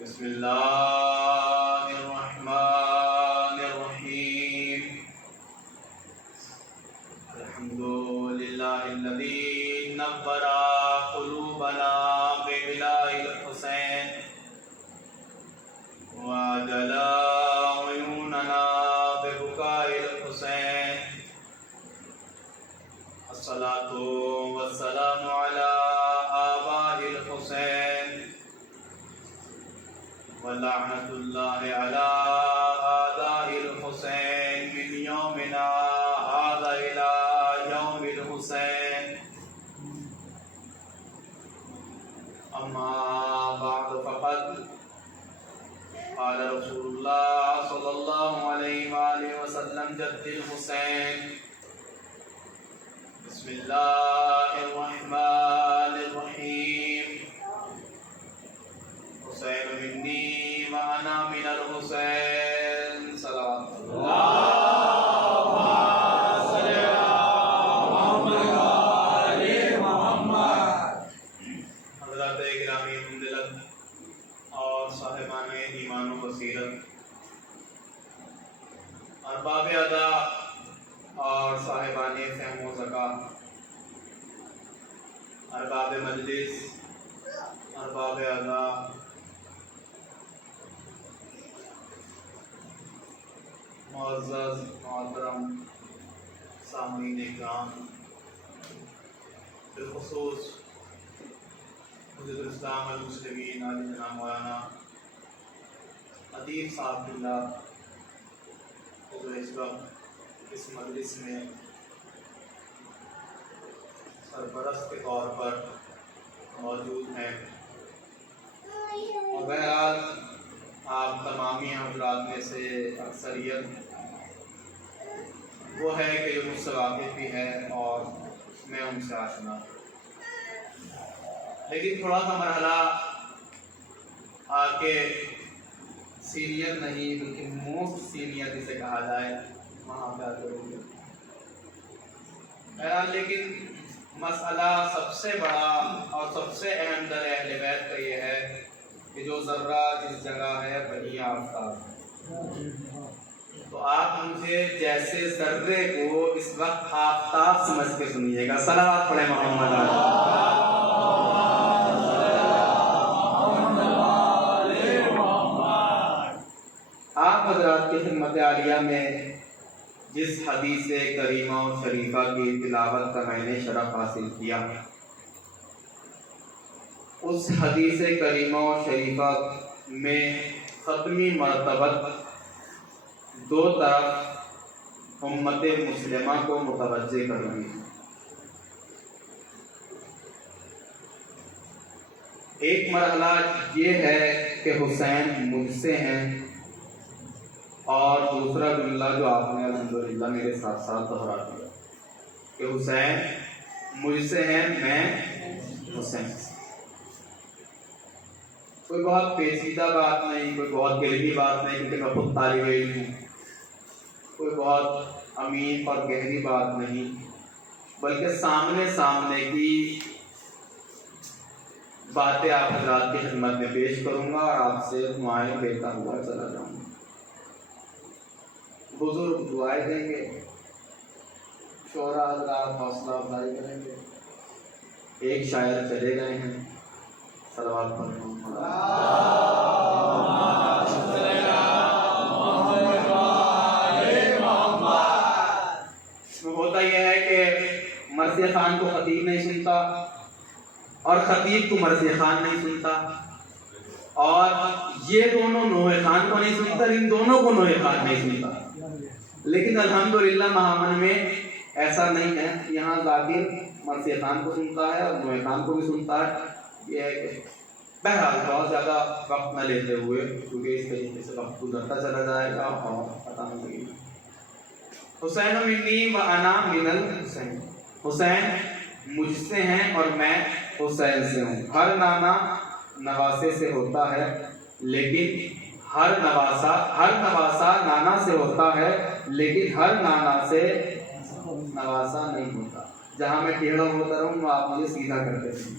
بسم اللہ الرحمن الرحیم الحمد للہ الذی نور قلوبنا ببلاء الحسین وجل عیوننا ببکاء الحسین الصلاۃ والسلام علی آباء الحسین ولعنۃ اللہ علی اعداء الحسین من یومنا هذا الى یوم الحسین اما بعد فقد قال رسول اللہ صلی اللہ علیہ وآلہ وسلم جد الحسین بسم اللہ الرحمن الرحیم حسین منی وانا من الحسین صلوات اللہ حضرات گرامی حمدللہ اور صاحبان ایمان و بصیرت، ارباب ادا اور صاحبان فہم و ذکا، ارباب مجلس، ارباب ادا، معزز محترم سامعین اکرام، بالخصوص حجت الاسلام المسلمین علی جناب مولانا ادیب صاحب اللہ جو اس وقت اس مجلس میں سرپرست کے طور پر موجود ہیں، اور بہرحال آپ تمامی حضرات میں سے اکثریت وہ ہے کہ جو مجھ سے واقف بھی ہے اور میں ان سے آشنا ہوں، لیکن تھوڑا سا مرحلہ آ کے سینئر نہیں بلکہ موسٹ سینئر جسے کہا جائے وہاں پہ آتے ہوئے بہرحال، لیکن مسئلہ سب سے بڑا اور سب سے اہم در اہل بیت کا یہ ہے کہ جو ذرہ جس جگہ ہے وہی آفتاب ہے، تو آپ مجھے جیسے ذرے کو اس وقت آفتاب سمجھ کے سنیے گا۔ صلوات پڑھیں محمد آپ حضرات کی خدمت عالیہ میں جس حدیث کریمہ و شریفہ کی تلاوت کا میں نے شرف حاصل کیا، اس حدیث کریمہ و شریفہ میں ختمی مرتبت دو طرف امت مسلمہ کو متوجہ کروں گی۔ ایک مرحلہ یہ ہے کہ حسین مجھ سے ہیں، اور دوسرا جملہ جو آپ نے الحمدللہ میرے ساتھ ساتھ دہرا دیا کہ حسین مجھ سے ہیں، میں حسین سے۔ کوئی بہت پیچیدہ بات نہیں، کوئی بہت گہری بات نہیں، کیونکہ میں خود طالب علم ہوں، کوئی بہت عمیق اور گہری بات نہیں، بلکہ سامنے کی باتیں آپ حضرات کی خدمت میں پیش کروں گا اور آپ سے دعائیں لیتا ہوا چلا جاؤں گا۔ بزرگ دعائیں دیں گے، شعراء حضرات حوصلہ افزائی کریں گے، ایک شاعر چلے گئے ہیں، صلوات پڑھیں۔ ہوتا یہ ہے کہ مرثیہ خان کو خطیب نہیں سنتا اور خطیب کو مرثیہ خان نہیں سنتا، اور یہ دونوں نوح خان کو نہیں سنتا، ان دونوں کو نوح خان نہیں سنتا، لیکن الحمدللہ مہامن میں ایسا نہیں ہے، یہاں ذاکر مرثیہ خان کو سنتا ہے اور نوح خان کو بھی سنتا ہے۔ یہ ہے کہ بہرحال بہت زیادہ وقت نہ لیتے ہوئے، کیونکہ اس طریقے سے وقت گزرتا چلا جائے گا اور پتہ نہیں لگے گا۔ حسین منی وانا من الحسین، حسین مجھ سے ہیں اور میں حسین سے ہوں۔ ہر نانا نواسے سے ہوتا ہے، لیکن ہر نواسا نانا سے ہوتا ہے، لیکن ہر نانا سے نواسا نہیں ہوتا۔ جہاں میں ٹیڑھا ہوتا رہوں آپ مجھے سیدھا کرتے رہیں۔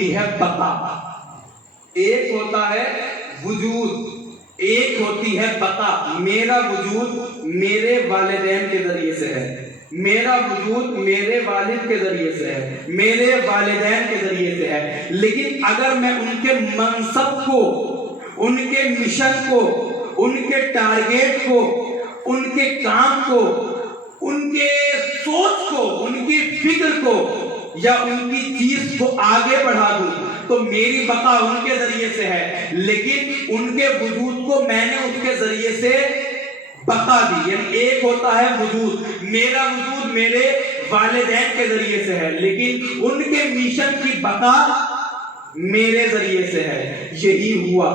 ہوتی ہے بقا، ایک ہوتا ہے وجود، ایک ہوتی ہے بقا۔ میرا وجود میرے والدین کے ذریعے سے ہے، میرا وجود میرے والد کے ذریعے سے ہے، میرے والدین کے ذریعے سے ہے، لیکن اگر میں ان کے منصب کو، ان کے مشن کو، ان کے ٹارگیٹ کو، ان کے کام کو، ان کے سوچ کو، ان کی فکر کو یا ان کی چیز کو آگے بڑھا دوں تو میری بقا ان کے ذریعے سے ہے، لیکن ان کے وجود کو میں نے اس کے ذریعے سے بقا دی۔ یعنی ایک ہوتا ہے وجود، میرا وجود میرے والدین کے ذریعے سے ہے، لیکن ان کے مشن کی بقا میرے ذریعے سے ہے۔ یہی ہوا،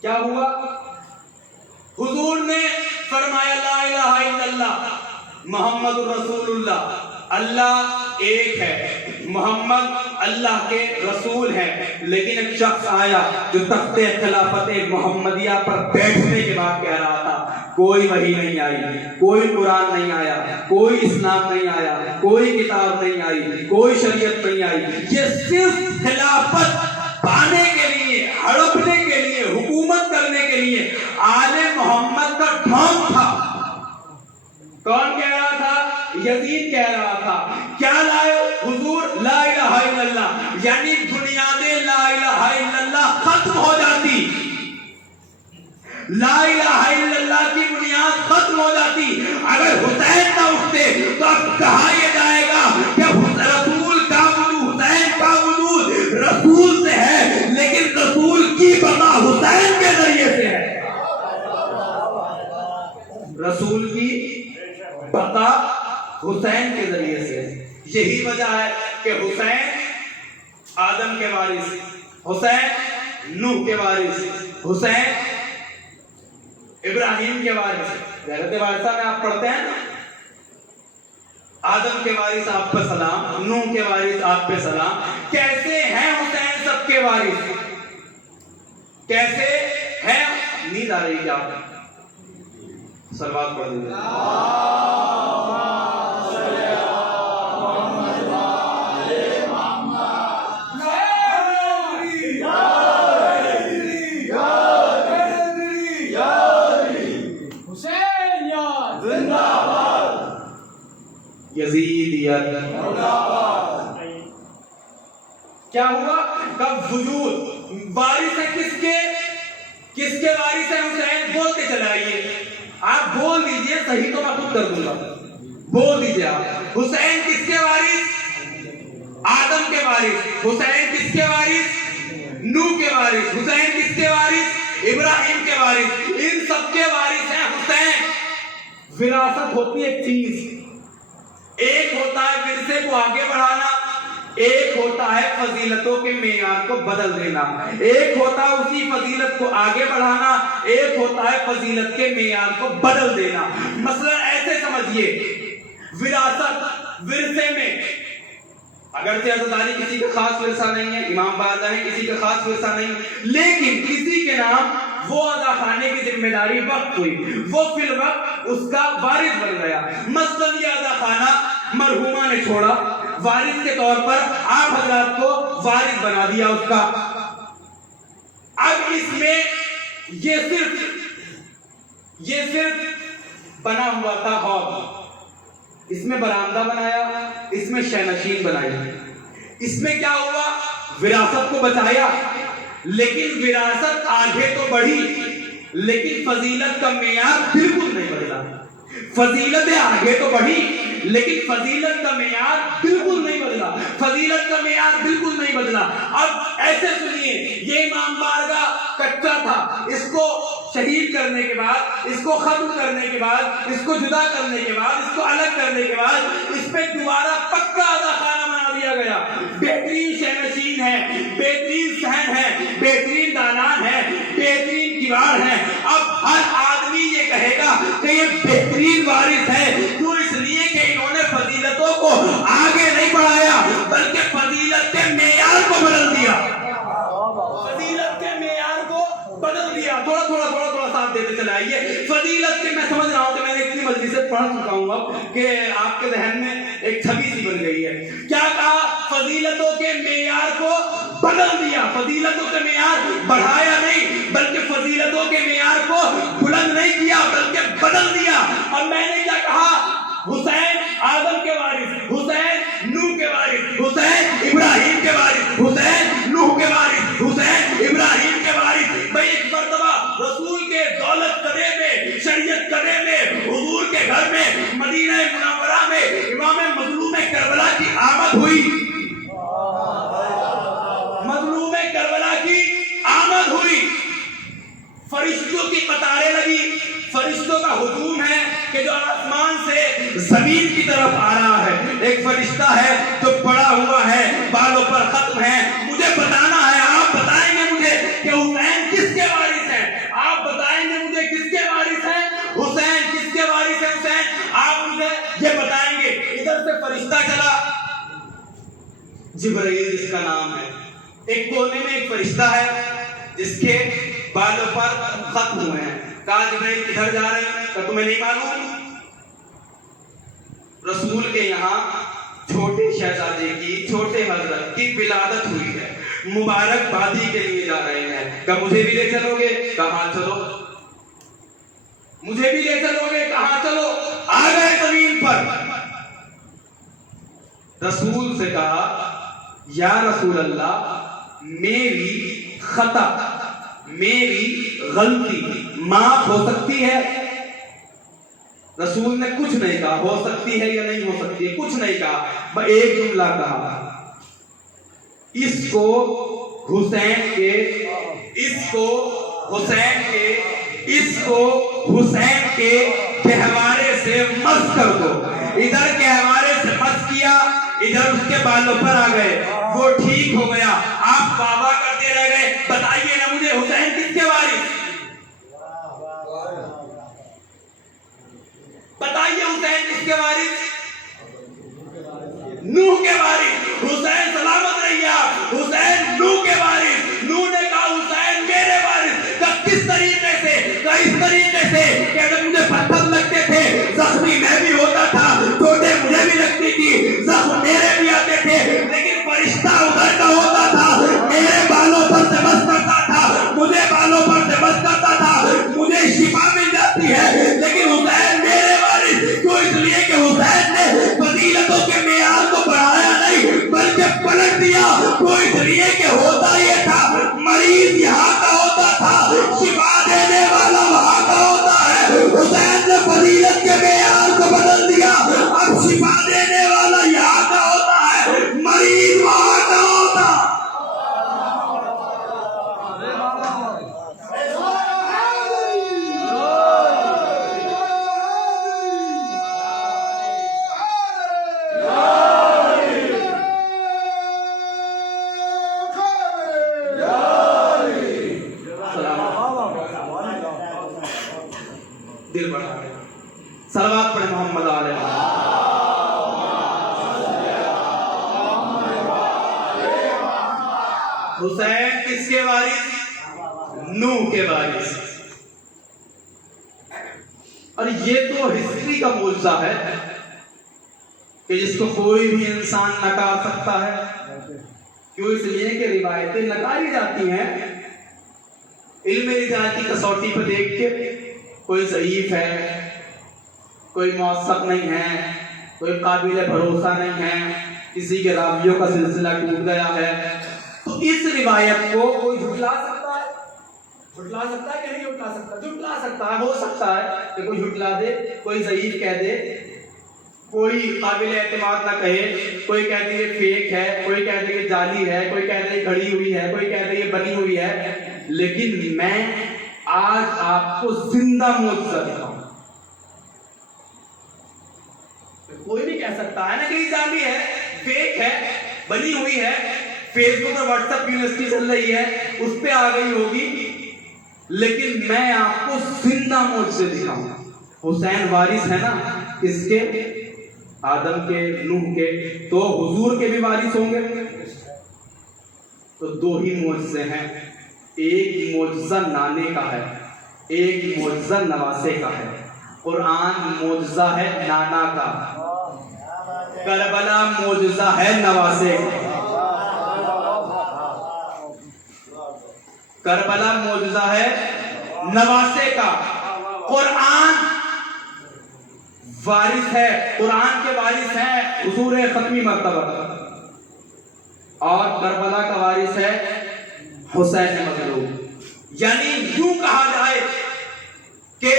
کیا ہوا؟ حضور نے فرمایا لا الہ الا اللہ محمد رسول اللہ، اللہ ایک ہے، محمد اللہ کے رسول ہیں۔ لیکن ایک شخص آیا جو تخت خلافت محمدیہ پر بیٹھنے کے بعد کہہ رہا تھا کوئی وحی نہیں آئی، کوئی قرآن نہیں آیا، کوئی اسلام نہیں آیا، کوئی کتاب نہیں آئی، کوئی شریعت نہیں آئی، یہ صرف خلافت پانے کے لیے، ہڑپنے کے لیے، حکومت کرنے کے لیے آل محمد کا ڈھونگ تھا۔ کون کہہ رہا تھا؟ یزید کہہ رہا تھا۔ کیا لائے حضور؟ لا الہ الا اللہ، یعنی بنیاد لا الہ الا اللہ ختم ہو جاتی، لا الہ الا اللہ کی بنیاد ختم ہو جاتی۔ اگر حسین نہ اٹھتے تو اب کہا یہ جائے گا کہ رسول کا وجود، حسین کا وجود رسول سے ہے، لیکن رسول کی بقا حسین کے ذریعے سے ہے، رسول کی بقا حسین کے ذریعے سے۔ یہی وجہ ہے کہ حسین آدم کے وارث، حسین نوح کے وارث، حسین ابراہیم کے وارث۔ حضرت وارثہ میں آپ پڑھتے ہیں نا، آدم کے وارث آپ پہ سلام، نوح کے وارث آپ پہ سلام۔ کیسے ہیں حسین سب کے وارث؟ کیسے ہیں؟ نیند آ رہی کیا؟ صلوات پڑھ دیجیے۔ یزیدیت کیا ہوا؟ کب وجود وارث ہے کس کے؟ کس کے وارث ہے حسین؟ بولتے چلائیے، آپ بول دیجئے، صحیح تو میں خود کر دوں گا، بول دیجئے آپ۔ حسین کس کے وارث؟ آدم کے وارث۔ حسین کس کے وارث؟ نوح کے وارث۔ حسین کس کے وارث؟ ابراہیم کے وارث۔ ان سب کے وارث ہیں حسین۔ وراثت ہوتی ہے ایک چیز، ایک ہوتا ہے ورثے کو آگے بڑھانا، ایک ہوتا ہے فضیلتوں کے معیار کو بدل دینا، ایک ہوتا ہے اسی فضیلت کو آگے بڑھانا، ایک ہوتا ہے فضیلت کے معیار کو بدل دینا۔ مثلا ایسے سمجھیے، وراثت، ورثے میں اگرچہ حضرت علی کسی کا خاص ورثہ نہیں ہے، امام باردہ ہے کسی کا خاص ورثہ نہیں، لیکن کسی کے نام وہ ادا خانے کی ذمہ داری وقت ہوئی، وہ فی الوقت اس کا وارث بن گیا۔ مثلا یہ ادا خانہ مرحومہ نے چھوڑا، وارث کے طور پر آپ حضرات کو وارث بنا دیا اس کا۔ اب اس میں یہ صرف بنا ہوا تھا ہال، اس میں برآمدہ بنایا، اس میں شینشین بنائی۔ اس میں کیا ہوا؟ وراثت کو بچایا، لیکن وراثت آگے تو بڑھی، لیکن فضیلت کا معیار بالکل نہیں بدلا۔ فضیلت آگے تو بڑھی، لیکن فضیلت کا معیار بالکل نہیں بدلا، فضیلت کا معیار بالکل نہیں بدلا۔ اب ایسے سنیے، یہ امام بارگاہ کچا تھا، اس کو شہید کرنے کے بعد، اس کو ختم کرنے کے بعد، اس کو جدا کرنے کے بعد، اس کو الگ کرنے کے بعد اس پہ دوبارہ پکا ادا خانہ بنا دیا گیا۔ بہترین شینشین ہے، بہترین صحن ہے، بہترین دالان ہے، بہترین دیوار ہے۔ اب ہر آدمی یہ کہے گا کہ یہ بہترین وارث ہے، کیوں؟ اس لیے کہ انہوں نے فضیلتوں کو آگے نہیں بڑھایا بلکہ فضیلت کے معیار کو بدل دیا، فضیلت کے معیار کو بدل دیا۔ تھوڑا ساتھ دیتے چلائیے۔ فضیلت کے، میں سمجھ رہا ہوں کہ میں نے اتنی مرضی سے پڑھ چکا ہوں اب کہ آپ کے ذہن میں ایک چھوی سی بن گئی ہے. کیا کہا؟ فضیلتوں کے معیار کو بدل دیا. فضیلتوں کے معیار بڑھایا نہیں بلکہ فضیلتوں کے معیار کو بلند نہیں کیا بلکہ بدل دیا. اور میں نے کیا کہا؟ حسین آدم کے وارث, حسین نوح کے وارث, حسین ابراہیم کے وارث, حسین نوح کے وارث, حسین ابراہیم کے وارث. بھائی ایک مرتبہ رسول کے دولت قدے میں, شریعت قدے میں, حضور کے گھر میں, مدینہ منورہ میں امام مظلوم کربلا کی آمد ہوئی. مظلوم کربلا کی آمد ہوئی. فرشتوں کی قطاریں لگی. فرشتوں کا ہجوم ہے کہ جو آسمان سے زمین کی طرف آ رہا ہے. ایک فرشتہ ہے جو پڑا ہوا ہے, بالوں پر ختم ہے. مجھے بتانا ہے, آپ بتائیں گے مجھے کہ حسین کس کے وارث ہیں؟ آپ بتائیں گے مجھے کس کے وارث ہیں؟ حسین کس کے وارث ہیں؟ حسین آپ مجھے یہ بتائیں گے. ادھر سے فرشتہ چلا, جبرائیل جس کا نام ہے. ایک کونے میں ایک فرشتہ ہے جس کے بالوں پر ختم ہوئے ہیں. کہا جبرائیل کدھر جا رہے ہیں؟ کہ تمہیں نہیں معلوم؟ رسول کے یہاں چھوٹے شہزادے کی, چھوٹے حضرت کی ولادت ہوئی ہے, مبارک بادی کے لیے جا رہے ہیں. کہ مجھے بھی لے چلو گے؟ کہاں چلو. مجھے بھی لے چلو گے؟ کہاں چلو. آ گئے زمین پر. رسول سے کہا یا رسول اللہ, میری خطا, میری غلطی معاف ہو سکتی ہے؟ رسول نے کچھ نہیں کہا ہو سکتی ہے یا نہیں ہو سکتی ہے, کچھ نہیں کہا. ایک جملہ کہا, اس کو حسین کے, اس کو حسین کے, اس کو حسین کے گہوارے سے مس کر دو. ادھر گہوارے سے مس کیا, ادھر اس کے بالوں پر آ گئے, وہ ٹھیک ہو گیا. آپ بابا کرتے رہ گئے. بتائیے نا مجھے حسین کس کے وارث؟ بتائیے حسین کس کے وارث؟ نوح کے وارث. حسین سلامت رہیے, حسین نوح کے وارث. نوح نے کہا حسین میرے وارث. کس طریقے سے؟ اس طریقے سے کہ اگر مجھے پتھر لگتے تھے زخمی میں بھی ہوتا تھا, چوٹیں مجھے بھی لگتی تھی, زخم میرے بھی آتے تھے, لیکن فرشتہ ادھر کا ہوتا تھا, میرے بالوں پر سے بس کرتا تھا, مجھے بالوں پر سے بس کرتا تھا, مجھے شفا مل جاتی ہے. لیکن حسین میرے وارث کیوں؟ اس لیے کہ حسین نے فضیلتوں کے معیار کو بڑھایا نہیں بلکہ پلٹ دیا. وہ اس لیے کہ ہوتا یہ تھا, مریض یہاں کا ہوتا تھا, شفا دینے والا وہاں کا ہوتا ہے. حسین نے فضیلت کے معیار کو بدل دیا. اب شفا دینے والا یہاں کا ہوتا ہے, مریض وہاں کا ہوتا. دل بڑھا ہے. صلوات پڑھیں محمد علیہ. حسین کس کے وارث؟ نوح کے وارث. اور یہ تو ہسٹری کا معجزہ ہے کہ جس کو کوئی بھی انسان نکار سکتا ہے. کیوں؟ اس لیے کہ روایتیں نکاری جاتی ہیں علم رجال کی کسوٹی پہ دیکھ کے. کوئی ضعیف ہے, کوئی موثق نہیں ہے, کوئی قابل بھروسہ نہیں ہے, کسی کے راویوں کا سلسلہ ٹوٹ گیا ہے, تو اس روایت کو کوئی جھٹلا سکتا ہے. جھٹلا سکتا ہے کہ نہیں جھٹلا سکتا؟ جھٹلا سکتا ہے. ہو سکتا ہے کہ کوئی جھٹلا دے, کوئی ضعیف کہہ دے, کوئی قابل اعتماد نہ کہے, کوئی کہہ دے یہ فیک ہے, کوئی کہہ دے یہ جعلی ہے, کوئی کہہ دے یہ گھڑی ہوئی ہے, کوئی کہہ دے یہ بنی ہوئی ہے. لیکن میں آج آپ کو زندہ معجزہ دکھاؤں. کوئی نہیں کہہ سکتا ہے نا کہ یہ جعلی ہے, فیک ہے, بنی ہوئی ہے, فیس بک اور واٹس ایپ یونیورسٹی چل رہی ہے, اس پہ آ گئی ہوگی. لیکن میں آپ کو زندہ معجزے دکھاؤں. حسین وارث ہے نا کس کے؟ آدم کے, نوح کے. تو حضور کے بھی وارث ہوں گے. تو دو ہی معجزے ہیں, ایک معجزہ نانے کا ہے, ایک معجزہ نواسے کا ہے. قرآن معجزہ ہے نانا کا، کربلا معجزہ ہے نواسے کا، کربلا معجزہ ہے نواسے کا۔ قرآن وارث ہے، قرآن کے وارث ہیں حضور ختمی مرتبہ، اور کربلا کا وارث ہے حسین مظلوم۔ یعنی یوں کہا جائے کہ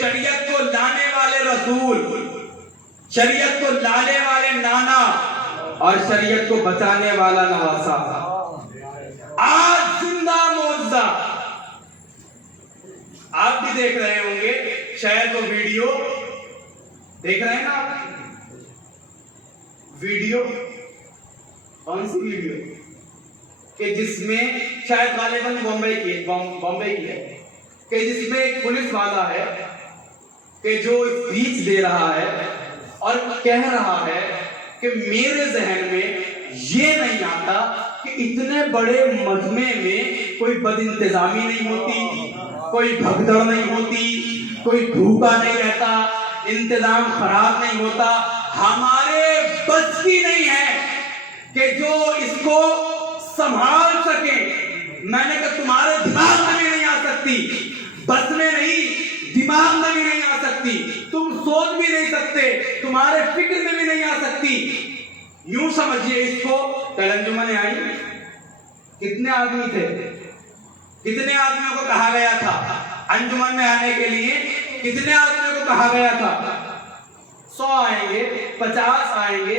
شریعت کو لانے والے رسول، شریعت کو لانے والے نانا، اور شریعت کو بچانے والا نواسا، آج زندہ معجزہ۔ آپ بھی دیکھ رہے ہوں گے شاید وہ ویڈیو دیکھ رہے ہیں نا آپ؟ ویڈیو کون سی ویڈیو کہ جس میں شاید غالباً بمبئی کی ہے، کہ جس میں ایک پولیس والا ہے کہ جو اسپیچ دے رہا ہے اور کہہ رہا ہے کہ میرے ذہن میں یہ نہیں آتا کہ اتنے بڑے مجمع میں کوئی بد انتظامی نہیں ہوتی، کوئی بھگدڑ نہیں ہوتی، کوئی بھوکا نہیں رہتا، انتظام خراب نہیں ہوتا۔ ہمارے بس کی نہیں ہے کہ جو اس کو سنبھال سکے۔ میں نے کہا تمہارے دماغ میں بھی نہیں آ سکتی، بس میں نہیں، دماغ میں بھی نہیں آ سکتی، تم سوچ بھی نہیں سکتے، تمہارے فکر میں بھی نہیں آ سکتی۔ یوں سمجھیے اس کو، کل انجمن آئی، کتنے آدمی تھے، کتنے آدمیوں کو کہا گیا تھا انجمن میں آنے کے لیے، کتنے آدمیوں کو کہا گیا تھا؟ 100 آئیں گے، 50 آئیں گے،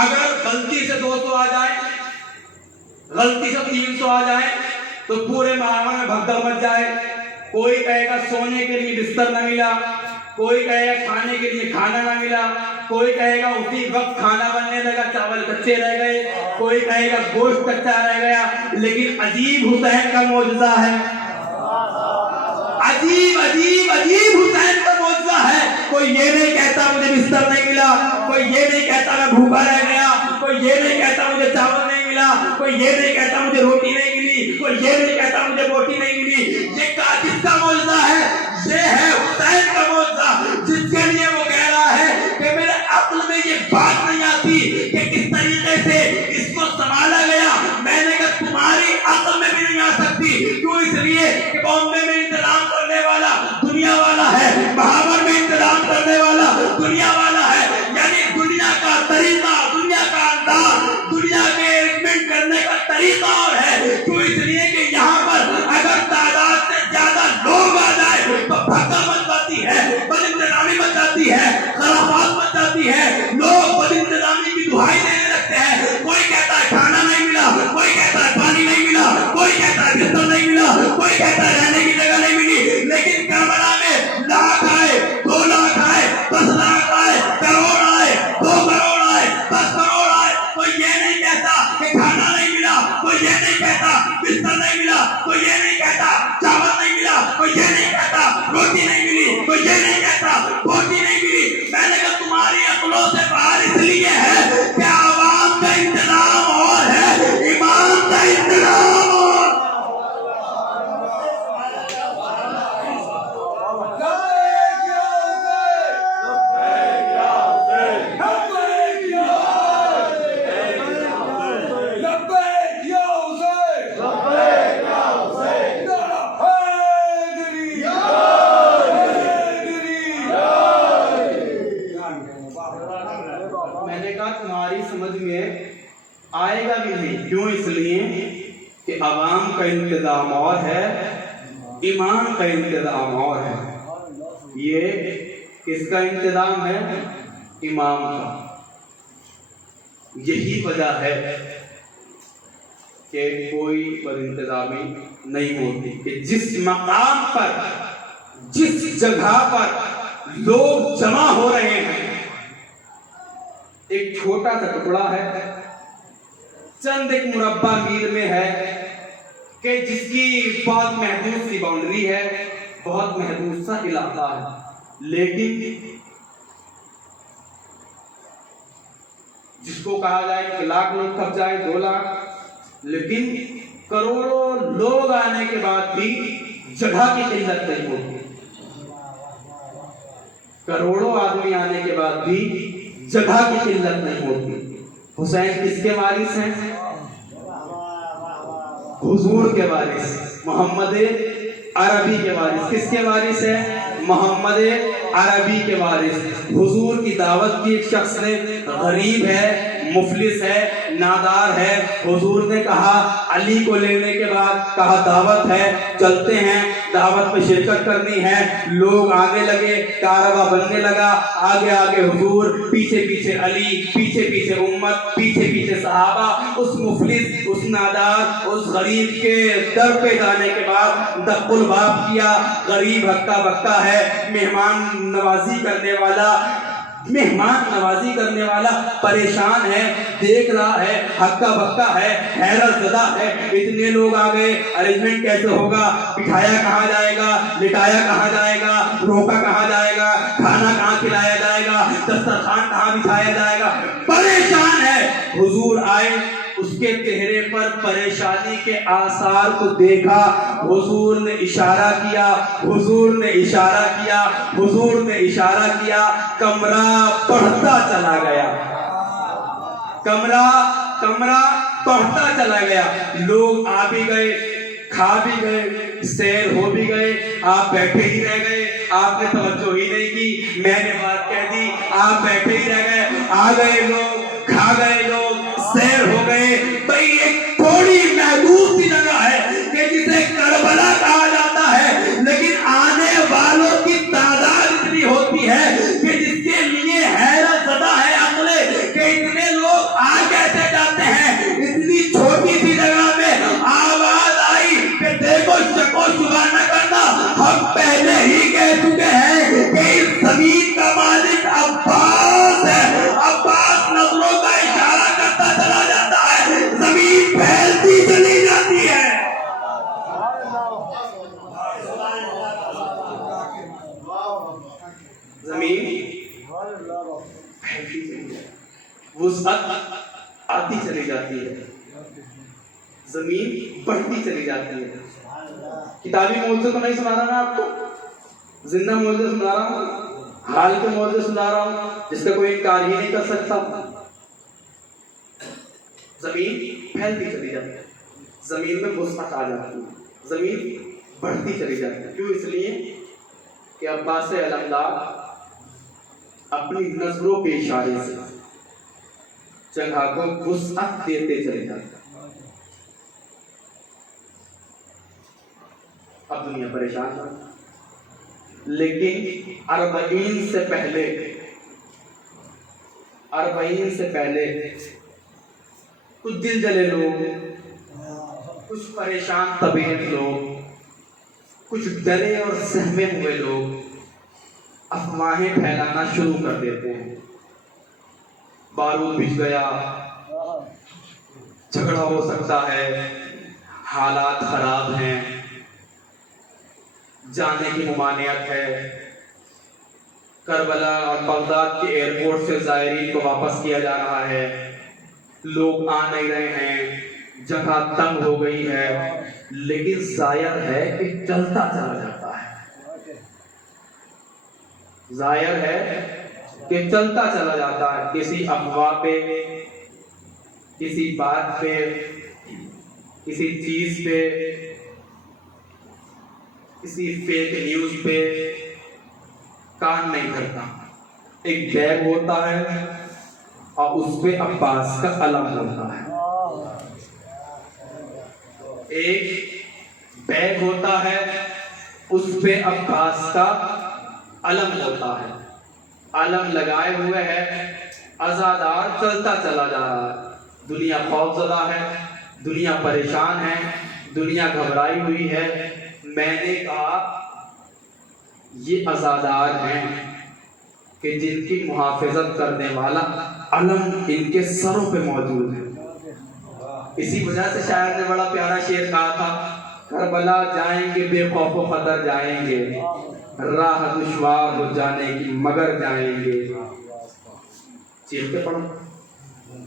اگر غلطی سے 200 آ جائیں، غلطی سے 300 آ جائیں تو پورے محرم میں بھگدڑ مچ جائے۔ کوئی کہے گا سونے کے لیے بستر نہ ملا، کوئی کہے گا کھانے کے لیے کھانا نہ ملا، کوئی کہے گا اسی وقت کھانا بننے لگا چاول کچے رہ گئے، کوئی کہے گا گوشت کچا رہ گیا۔ لیکن عجیب حسین کا معجزہ ہے، عجیب عجیب عجیب حسین کا معجزہ ہے۔ کوئی یہ نہیں کہتا مجھے بستر نہیں ملا، کوئی یہ نہیں کہتا میں بھوکا رہ گیا، کوئی یہ نہیں کہتا مجھے چاول نہیں ملا، کوئی یہ نہیں کہتا مجھے روٹی نہیں ملی، کوئی یہ نہیں کہتا مجھے روٹی نہیں ملی۔ یہ کس کا معجزہ ہے؟ یہ ہے حسین کا معجزہ، جس کے لیے وہ کہہ رہا ہے کہ میرے عقل میں یہ بات نہیں آتی کہ کس طریقے سے اس کو سنبھالا گیا۔ میں نے کہا تمہاری عقل میں بھی نہیں آ سکتی، کیوں؟ اس لیے کہ بامبے میں انتظام کرنے والا دنیا والا ہے، بہاور میں انتظام کرنے والا دنیا والا ہے۔ یعنی دنیا کا طریقہ، دنیا کا انداز، دنیا کے ارینجمنٹ کرنے کا طریقہ اور ہے، کیوں؟ اس لیے کہ یہاں پر اگر تعداد سے زیادہ لوگ آ جائے تو بھگدڑ مچ جاتی ہے، بد انتظامی مچ جاتی ہے، خرافات مچ جاتی ہے، لوگ بد انتظامی کی دہائی دینے لگتے ہیں۔ کوئی کہتا ہے کھانا نہیں ملا، کوئی کہتا ہے پانی نہیں ملا، کوئی کہتا ہے بستر نہیں ملا، کوئی کہتا ہے رہنے کی جگہ نہیں ملی۔ لیکن کربلا میں لاکھ آئے، 2 لاکھ آئے، 10 لاکھ آئے، کروڑ آئے، 2 کروڑ آئے، 10 کروڑ آئے، کوئی یہ نہیں کہتا کہ کھانا نہیں ملا، کوئی یہ نہیں کہتا بستر نہیں ملا، کوئی یہ نہیں کہتا چاول نہیں ملا، کوئی یہ نہیں کہتا روٹی نہیں ملی، کوئی یہ نہیں کہتا روٹی نہیں ملی۔ میں نے کہا تمہاری عقلوں سے باہر اس لیے ہے کہ عوام کا انتظام اور ہے، امام کا انتظام اور۔ میں نے کہا تمہاری سمجھ میں آئے گا بھی نہیں، کیوں؟ اس لیے کہ عوام کا انتظام اور ہے، امام کا انتظام اور ہے۔ یہ کس کا انتظام ہے؟ امام کا۔ یہی وجہ ہے کہ کوئی بد انتظامی نہیں ہوتی، کہ جس مقام پر، جس جگہ پر لوگ جمع ہو رہے ہیں، ایک چھوٹا سا ٹکڑا ہے، چند ایک مربع میل میں ہے، کہ جس کی بہت محدود سی باؤنڈری ہے، بہت محدود سا علاقہ ہے، لیکن جس کو کہا جائے 1 لاکھ لوگ کھپ جائے، 2 لاکھ، لیکن کروڑوں لوگ آنے کے بعد بھی جگہ کی قلت نہیں ہوتی۔ کروڑوں آدمی آنے کے بعد بھی جگہ کی قلت نہیں ہوتی۔ حسین کس کے وارث ہیں؟ حضور کے وارث، محمد عربی کے وارث۔ کس کے وارث ہیں؟ محمد عربی کے وارث۔ حضور کی دعوت کی ایک شخص نے، غریب ہے، مفلس ہے، نادار ہے، حضور نے کہا علی کو لینے کے بعد کہا دعوت ہے، چلتے ہیں، دعوت میں شرکت کرنی ہے۔ لوگ آنے لگے، کارواں بننے لگا، آگے آگے حضور، پیچھے پیچھے علی، پیچھے پیچھے امت، پیچھے پیچھے صحابہ۔ اس مفلس، اس نادار، اس غریب کے در پہ جانے کے بعد دق الباب کیا۔ غریب ہکا بکا ہے، مہمان نوازی کرنے والا پریشان ہے، دیکھ رہا ہے، ہکا بکا ہے، حیرت زدہ ہے۔ اتنے لوگ آ گئے، ارینجمنٹ کیسے ہوگا؟ بٹھایا کہاں جائے گا؟ لٹایا کہاں جائے گا؟ روکا کہاں جائے گا؟ کھانا کہاں کھلایا جائے گا؟ دسترخوان کہاں بچھایا جائے گا؟ پریشان ہے۔ حضور آئے، اس کے چہرے پر پریشانی کے آثار کو دیکھا۔ حضور نے اشارہ کیا، حضور نے اشارہ کیا، حضور نے اشارہ کیا، کمرہ بڑھتا چلا گیا، کمرہ بڑھتا چلا گیا۔ لوگ آ بھی گئے، کھا بھی گئے، سیر ہو بھی گئے، آپ بیٹھے ہی رہ گئے، آپ نے توجہ ہی نہیں کی، میں نے بات کہہ دی، آپ بیٹھے ہی رہ گئے۔ آ گئے لوگ، کھا گئے لوگ، سیر ہو گئے۔ بھئی ایک تھوڑی محدود سی جگہ ہے کہ جسے کربلا کہا جاتا ہے، لیکن آنے والوں کی تعداد اتنی ہوتی ہے کہ جس کے لیے حیرت زدہ ہے عقلیں کہ اتنے لوگ آ کیسے جاتے ہیں۔ اتنی چھوٹی سی جگہ میں آواز آئی کہ دیکھو شک و شبہ نہ کرنا، ہم پہلے ہی کہہ چکے ہیں کہ اس زمین کا مالک عباس ہے۔ عباس نظروں کا اشارہ کرتا چلا جاتا ہے، زمین پھیلتی چلی جاتی ہے۔ زمین پھیلتی چلی جاتی ہے، وسعت آتی چلی جاتی ہے، زمین بڑھتی چلی جاتی ہے۔ کتابی معجزے تو نہیں سنا رہا میں آپ کو، زندہ معجزے سنا رہا ہوں، حال کے معجزے سنا رہا ہوں جس کا کوئی انکار ہی نہیں کر سکتا۔ زمین پھیلتی چلی جاتی ہے، زمین میں وسعت آ جاتی ہے، زمین بڑھتی چلی جاتی ہے۔ کیوں؟ اس لیے کہ عباس علمدار اپنی نظروں کے اشارے سے جگہ کو وسعت دیتے چلے جاتے ہیں۔ اب دنیا پریشان ہے، لیکن 40 سے پہلے کچھ دل جلے لوگ، کچھ پریشان طبیعت لوگ، کچھ ڈرے اور سہمے ہوئے لوگ افواہیں پھیلانا شروع کر دیتے ہیں۔ بارود بجھ گیا، جھگڑا ہو سکتا ہے، حالات خراب ہیں، جانے کی ممانعت ہے، کربلا اور بغداد کے ایئرپورٹ سے زائرین کو واپس کیا جا رہا ہے، لوگ آ نہیں رہے ہیں، جگہ تنگ ہو گئی ہے، لیکن ظاہر ہے کہ چلتا چلا جاتا ہے، ظاہر ہے کہ چلتا چلا جاتا ہے۔ کسی افواہ پہ، کسی بات پہ، کسی چیز پہ، کسی فیک نیوز پہ کان نہیں کرتا۔ ایک بیگ ہوتا ہے اور اس پہ عباس کا علم ہوتا ہے، ایک بیگ ہوتا ہے اس پہ عباس کا علم ہوتا ہے، علم لگائے ہوئے ہے، عزادار چلتا چلا جا رہا ہے۔ دنیا خوف زدہ ہے، دنیا پریشان ہے، دنیا گھبرائی ہوئی ہے۔ میں نے کہا یہ عزادار ہیں کہ جن کی محافظت کرنے والا علم ان کے سروں پہ موجود ہے۔ اسی وجہ سے شاعر نے بڑا پیارا شعر کہا تھا، کربلا جائیں گے بے خوف و خطر جائیں گے، راہ دشوار ہو جانے کی مگر جائیں گے۔ چیخ کے پڑھو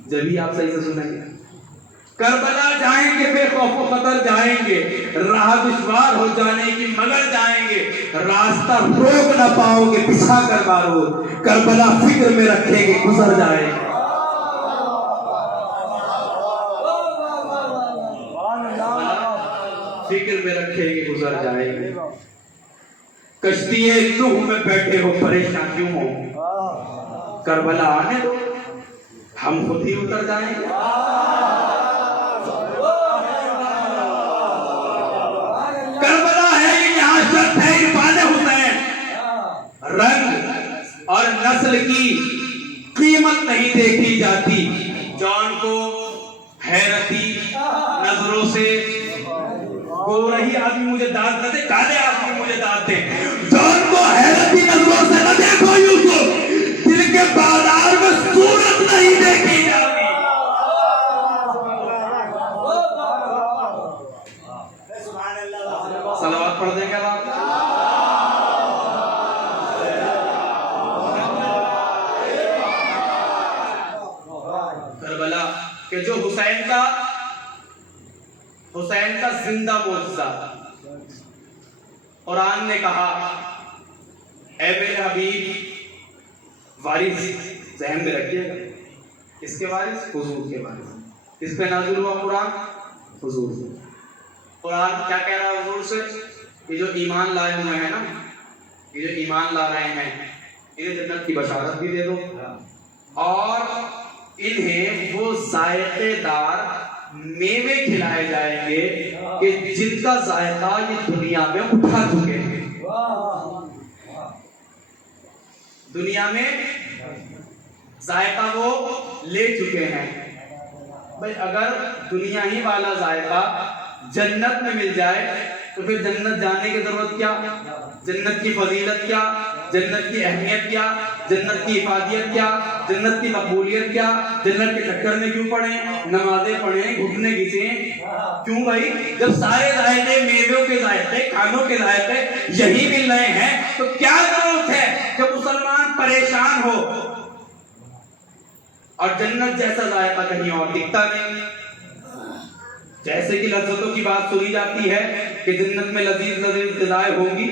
جبھی آپ صحیح سے سنیں گے۔ کربلا جائیں جائیں گے بے خوف و خطر جائیں گے، راہ دشوار ہو جانے کی مگر جائیں گے، راستہ روک نہ پاؤ گے پچھا کر مارو، کربلا فکر میں رکھیں گے گزر جائے گے۔ فکر میں رکھیں گے گزر جائے گے۔ کشتی نوح میں بیٹھے ہو پریشان کیوں ہو، کربلا آنے دو ہم خود ہی اتر جائیں گے۔ کربلا ہے یہاں شرط ہے عرفان حسین، رنگ اور نسل کی قیمت نہیں دیکھی جاتی، جان کو حیرتی نظروں سے، گورہی آدمی مجھے داد نہ دے، کالے آدمی مجھے داد دے، جان کو حیرتی نظروں سے نہ دیکھو یوسف، دل کے بازار میں صورت نہیں دیکھی جاتی۔ صلوات پڑھ دیں گے آپ؟ کربلا کہ جو حسین کا زندہ معجزہ، قرآن نے کہا اے میرے حبیب وارث، ذہن میں رکھیے گا، کس کے وارث؟ حضور کے وارث۔ کس پہ نازل ہوا قرآن؟ حضور سے۔ قرآن کیا کہہ رہا ہے حضور سے؟ یہ جو ایمان لائے ہوئے ہیں نا، یہ جو ایمان لا رہے ہیں انہیں جنت کی بشارت بھی دے دو، اور انہیں وہ ذائقے دار میوے کھلائے جائیں گے کہ جن کا ذائقہ یہ دنیا میں اٹھا چکے ہیں، دنیا میں ذائقہ وہ لے چکے ہیں۔ بھائی اگر دنیا ہی والا ذائقہ جنت میں مل جائے تو پھر جنت جانے کی ضرورت کیا؟ جنت کی فضیلت کیا؟ جنت کی اہمیت کیا؟ جنت کی افادیت کیا؟ جنت کی مقبولیت کیا؟ جنت کے چکر میں کیوں پڑھیں، نمازیں پڑھیں، گھٹنے گھسیں؟ کیوں بھائی؟ جب سارے ذائقے، میووں کے ذائقے، کھانوں کے ذائقے یہی مل رہے ہیں تو کیا ضرورت ہے کہ مسلمان پریشان ہو؟ اور جنت جیسا ذائقہ کہیں اور دکھتا نہیں۔ جیسے کہ لذتوں کی بات سنی جاتی ہے کہ جنت میں لذیذ لذیذ غذائیں ہوں گی،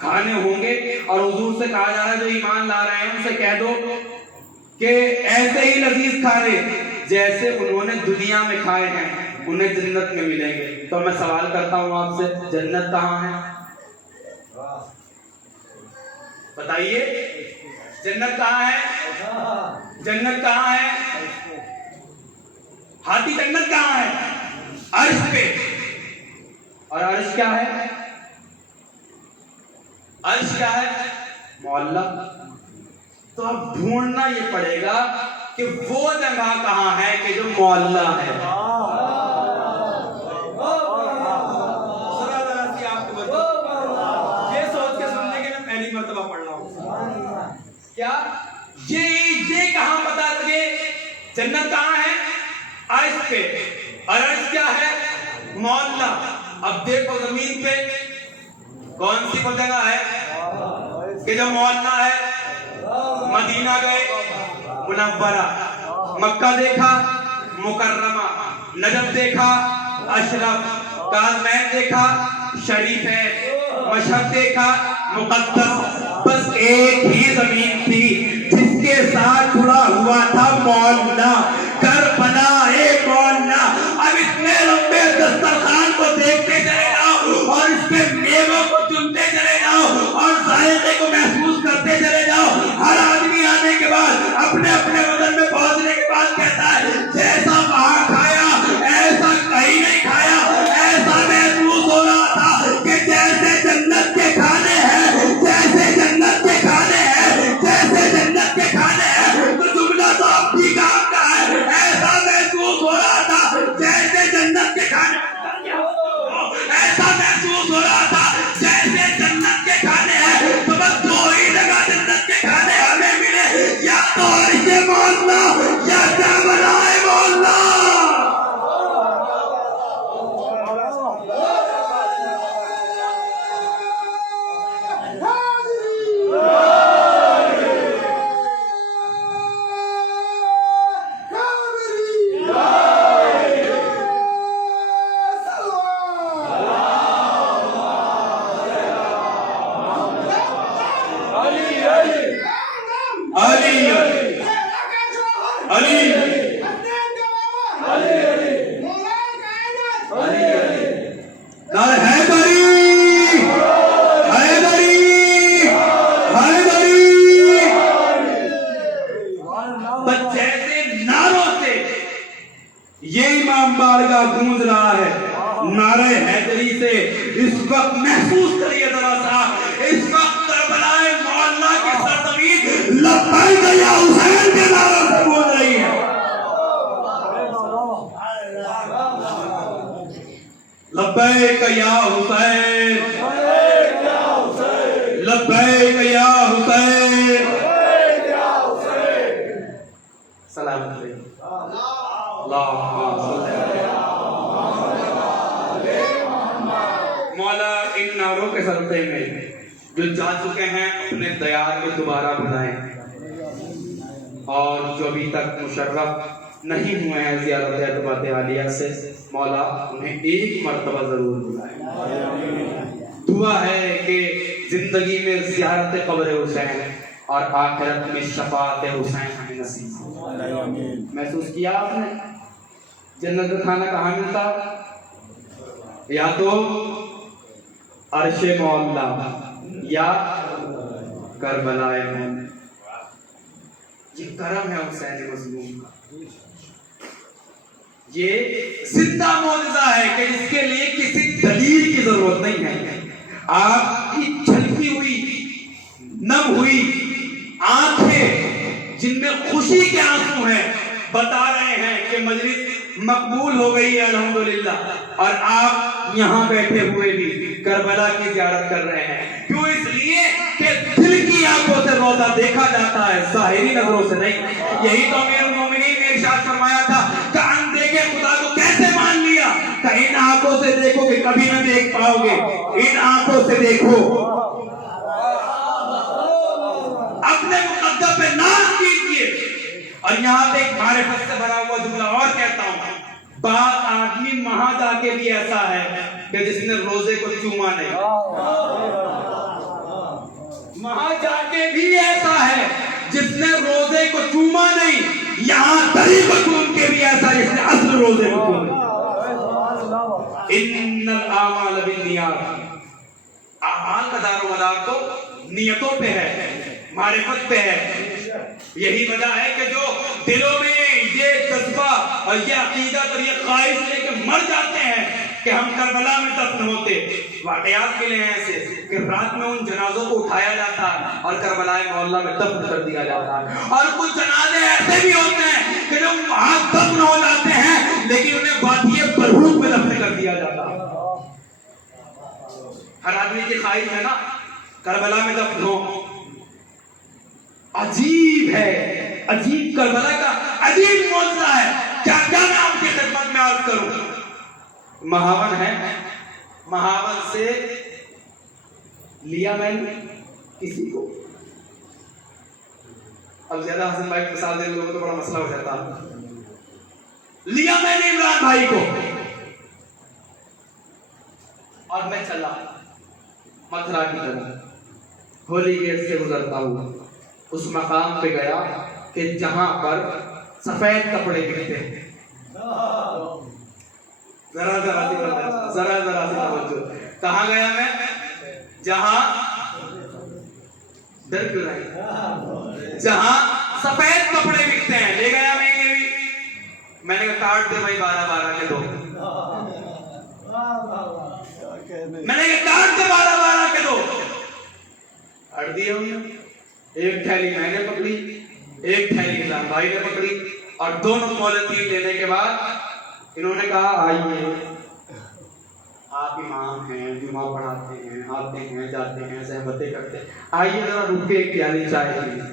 کھانے ہوں گے، اور حضور سے کہا جا رہا ہے جو ایمان لا رہے ہیں ان سے کہہ دو کہ ایسے ہی لذیذ کھانے جیسے انہوں نے دنیا میں کھائے ہیں انہیں جنت میں ملیں گے۔ تو میں سوال کرتا ہوں آپ سے، جنت کہاں ہے؟ بتائیے جنت کہاں ہے؟ جنت کہاں ہے؟ ہاتھی جنت کہاں ہے؟ عرش پہ۔ اور عرش کیا ہے؟ عرش کیا ہے؟ معلّہ۔ تو اب ڈھونڈنا یہ پڑے گا کہ وہ جگہ کہاں ہے کہ جو معلّہ ہے۔ یہ سوچ کے سننے کے میں پہلی مرتبہ پڑھ رہا ہوں، کیا یہ کہاں پتا لگے جنت کہاں ہے؟ عرش پہ۔ اور عرش کیا ہے؟ معلّہ۔ اب دیکھو زمین پہ کون سی وہ جگہ ہے کہ جو معلّہ ہے؟ مدینہ گئے، منورہ، مکہ دیکھا، مکرمہ، نجف دیکھا، اشرف، کاظمین دیکھا، شریفین، مشہد دیکھا، مقدس۔ بس ایک ہی زمین تھی جس کے ساتھ جڑا ہوا تھا معلّہ، کربلا اے معلّہ۔ اب اتنے لمبے دسترخوان کو دیکھتے چلے جاؤ اور اس کے میووں کو چنتے چلے جاؤ اور ذائقے کو محسوس کرتے چلے جاؤ۔ ہر آدمی آنے کے بعد اپنے اپنے وطن میں پہنچنے کے بعد کہتا ہے جیسا وہاں کھایا ایسا کہیں نہیں کھایا، ایسا محسوس ہو رہا تھا کہ جیسے جنت کے کھانے ہیں، جیسے جنت کے کھانے ہیں، جیسے جنت کے کھانے ہیں۔ تو جملہ تو اب بھی کام کا ہے، ایسا محسوس ہو رہا تھا جیسے جنت کے کھانے۔ گونج رہا ہے نعرہ حیدری سے. اس وقت محسوس کریے ذرا سا, اس وقت کربلائے معلیٰ کی سرزمین لبیک یا حسین کے نعروں سے گونج رہی ہے. لبیک یا حسین, لبیک یا حسین, سلام علیکم. مولا ان نعروں کے صدقے میں جو جا چکے ہیں اپنے دیار کو دوبارہ بلائیں, اور جو ابھی تک مشرف نہیں ہوئے ہیں زیارت عتبات عالیہ سے, مولا انہیں ایک مرتبہ ضرور بلائیں. دعا ہے کہ زندگی میں زیارت قبر حسین اور آخرت میں شفاعت حسین ہمیں نصیب ہو. محسوس کیا آپ نے جنت کا کھانا کہاں ملتا؟ یا تو عرش معلیٰ یا کربلائے معلیٰ. یہ کرم ہے حسین مظلوم کا, یہ زندہ معجزہ ہے کہ اس کے لیے کسی دلیل کی ضرورت نہیں ہے. آپ کی چھلکی ہوئی نم ہوئی آنکھیں جن میں خوشی کے آنسو ہیں بتا رہے ہیں کہ مجلس مقبول ہو گئی ہے الحمدللہ, اور آپ یہاں بیٹھے ہوئے بھی کربلا کی زیارت کر رہے ہیں. کیوں؟ اس لیے کہ دل کی آنکھوں سے روزہ دیکھا جاتا ہے, ظاہری نظروں سے نہیں. یہی تو امیر المومنین نے ارشاد فرمایا تھا کہ اندیکھے خدا کو کیسے مان لیا, کہ ان آنکھوں سے دیکھو کہ کبھی نہ دیکھ پاؤ گے, ان آنکھوں سے دیکھو. اپنے مقدم پہ ناز کیجئے. اور یہاں پہ ایک معرفت سے بھرا ہوا جملہ اور کہتا ہوں, بعض آدمی وہاں جا کے بھی ایسا ہے کہ جس نے روزے کو چوما نہیں, وہاں جا کے بھی ایسا ہے جس نے روزے کو چوما نہیں, یہاں دری کو چوم کے بھی ایسا جس نے اصل روزے کو چوما. ان الاعمال بالنیات, اعمال کا دار و مدار تو نیتوں پہ ہے, معرفت پہ ہے. یہی وجہ ہے کہ جو دلوں میں یہ جذبہ اور یہ عقیدت اور یہ خواہش لے کے مر جاتے ہیں کہ ہم کربلا میں دفن ہوتے. واقعات کے لیے ایسے کہ رات میں ان جنازوں کو اٹھایا جاتا ہے اور کربلا معلیٰ میں دفن کر دیا جاتا ہے, اور کچھ جنازے ایسے بھی ہوتے ہیں کہ جو وہاں دفن ہو جاتے ہیں لیکن انہیں وادی برہوت میں دفن کر دیا جاتا ہے. ہر آدمی کی خواہش ہے نا کربلا میں دفن ہو. عجیب ہے, عجیب کربلا کا عجیب معجزہ ہے. کیا کیا میں آپ کی خدمت میں عرض کروں. مہاون ہے, مہاون سے لیا میں نے کسی کو, اب زیادہ حسن بھائی مثال دینے لوگوں تو بڑا مسئلہ ہو جاتا. لیا میں نے عمران بھائی کو, اور میں چلا متھرا کی طرف, ہولی گیٹ سے گزرتا ہوا اس مقام پہ گیا کہ جہاں پر سفید کپڑے بکتے ہیں. ذرا ذرا سی توجہ. کہاں گیا میں؟ جہاں ڈر کیوں رہے, جہاں سفید کپڑے بکتے ہیں. لے گیا میں یہ بھی, میں نے کہا کاٹ دے بھائی 12 کے دو. میں نے کہا کاٹ دے 12 کے دو. اڑ دیے انہوں نے. ایک تھیلی میں نے پکڑی, ایک تھیلی عمران بھائی نے پکڑی, اور دونوں پولیتھین لینے کے بعد انہوں نے کہا آئیے, آپ امام ہیں, جمعہ پڑھاتے ہیں, آتے ہیں جاتے ہیں, صحبتیں کرتے ہیں, آئیے ذرا رک کے ایک پیالی چائے پیئے.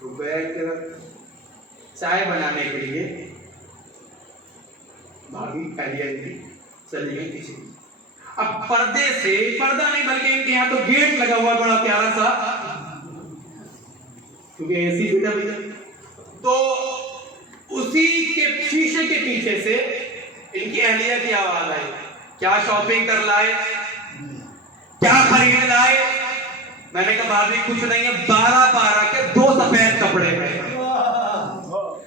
رک گیا چائے بنانے کے لیے, بھابھی پہلی تھی, چلی گئی کسی. اب پردے سے, پردہ نہیں بلکہ ان کے یہاں تو گیٹ لگا ہوا بڑا پیارا سا, کیونکہ اے سی بھی تھا, تو اسی کے شیشے کے پیچھے سے ان کی اہلیہ کی آواز آئی, کیا شاپنگ کر لائے, کیا خرید لائے. میں نے کہا بھابھی کچھ نہیں ہے, 12 کے 2 سفید کپڑے ہیں.